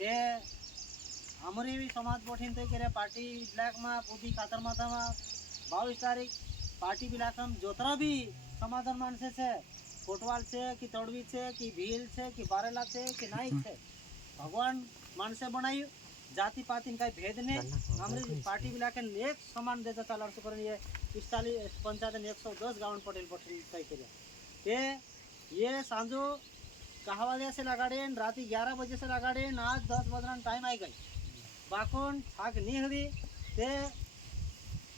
કે અમારી એવી સમાજ પોઠીને થઈ કે પાર્ટી બ્લેકમાં પૂરી ખાતર માથામાં 22 તારીખ પાર્ટી બ્લેકમાં જોતરા બી સમાધાન માણસે છે કોટવાલ છે કે તડવી છે કે ભીલ છે કે બારેલા છે કે નાઈક છે ભગवान माणसे बनायु जाति पाति का भेद ने हमारी पार्टी मिला के एक समान देता था लड़सो कर ये 45 पंचायत 110 गाँव पटेल पटेल तय कर ये सांजो कहावालिया से लगाड़े रात 11 बजे से लगाड़े आज 10 बजना टाइम आई गई बाकोन छाक नहीं हरी ते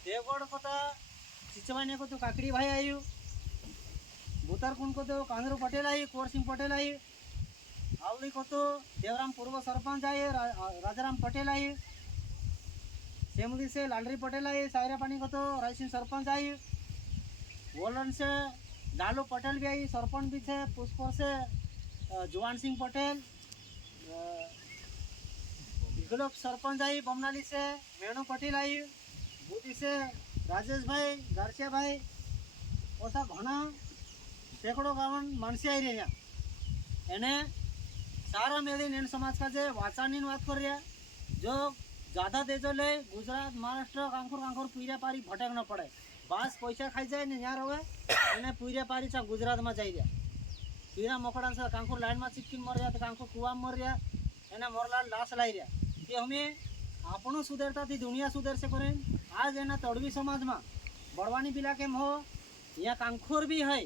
देवगढ़ को तो चिचवाने को तो काकड़ी भाई आयु बुतरकुंड को तो कांगरू पटेल आई कोर सिंह पटेल आई आवली को तो देवराम पूर्व सरपंच आए राजाराम पटेल आए सेमली से लालरी पटेल आए सायरा पानी को तो रायसिंह सरपंच आई वोलन से लालू पटेल भी आई सरपंच भी थे पुष्पर से जुवान सिंह पटेल विकल्प सरपंच आई बमनाली से मेणु पटेल आई बूदी से राजेश भाई गारसिया भाई ऐसा घना सैकड़ों गाँव मानसी आई रही एने सारा मेरी नैन समाज का जे वाचानी बात कर रहा जो ज़्यादा देजो ले गुजरात महाराष्ट्र कांकुर कांकुर पूरे पारी भटक न पड़े बास पैसा खाई जाए ने यार होवे एने पूरे पारी चा गुजरात में जाई रहा कीड़ा मकोड़ा से कांकुर लाइन में चिपकिन मर रहा कांकुर कुआ मर रहा एने मोरलाल लाश लाई रहा कि हमें आपनो सुधरता थी दुनिया सुधर से करें आज एना तड़वी समाज में बड़वानी बिला के हो यहाँ कांकुर भी है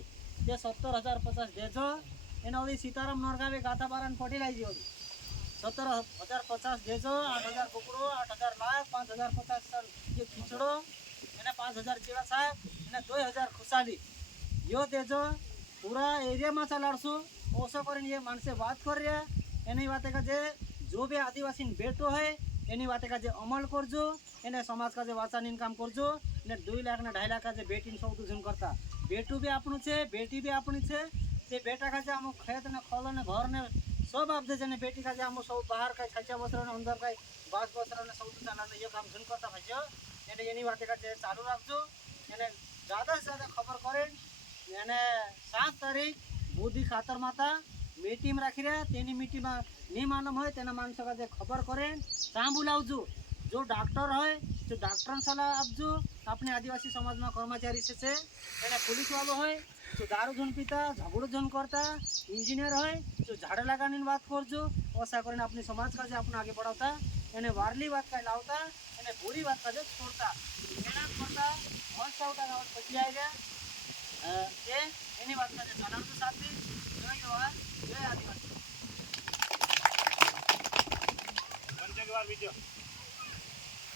ये 70,050 देजो एना ओदी सीताराम नरगावे गाथा बारान पटेल आई जी 70,050 देजो 8,000 कुकड़ो 8,000 लाख 5,050 टन ये खिचड़ो एने 5,000 चीड़ा साहब एने 2,000 खुशाली यो देजो पूरा एरिया में चलाड़सु ओसो करीने ये मानसे बात कर रहा एनी बाते का जे जो भी आदिवासी बेटो है एनी बाते का जे अमल करजो एने समाज का जे वाचानी काम करजो ने 2 लाख ने 2.5 लाख का जे बेटी सौदू झुन करता बेटू भी आपनु छे बेटी भी आपनी छे ते बेटा का जे आम खेत ने खल ने घर ने सब आप दे जने बेटी का जे आम सब बाहर का छाचा बसर ने अंदर का बास बसर ने सब चला ने ये काम झुन करता भाइयो एने एनी बाते का जे चालू रखजो एने ज्यादा से ज्यादा खबर करें एने 7 तारीख बुद्धि खातर माता मीटिंग राखी रहा तेनी मीटिंग में नहीं मालूम है तेना मानस का जे खबर करें ता बुलावजो जो डॉक्टर है जो डॉक्टर सलाह आपजो अपने आदिवासी समाज में कर्मचारी से एने पुलिस वालों है जो दारू झन पीता झगड़ो झन करता इंजीनियर है जो झाड़ लगाने बात करजो ऐसा कर अपने समाज का जो अपना आगे बढ़ाता एने वारली बात का लावता एने बुरी बात का जो छोड़ता मेहनत करता मस्त होता गाँव पची आएगा ये एनी बात का जो जनार्दन साथी जय जवाहर जय आदिवासी वीडियो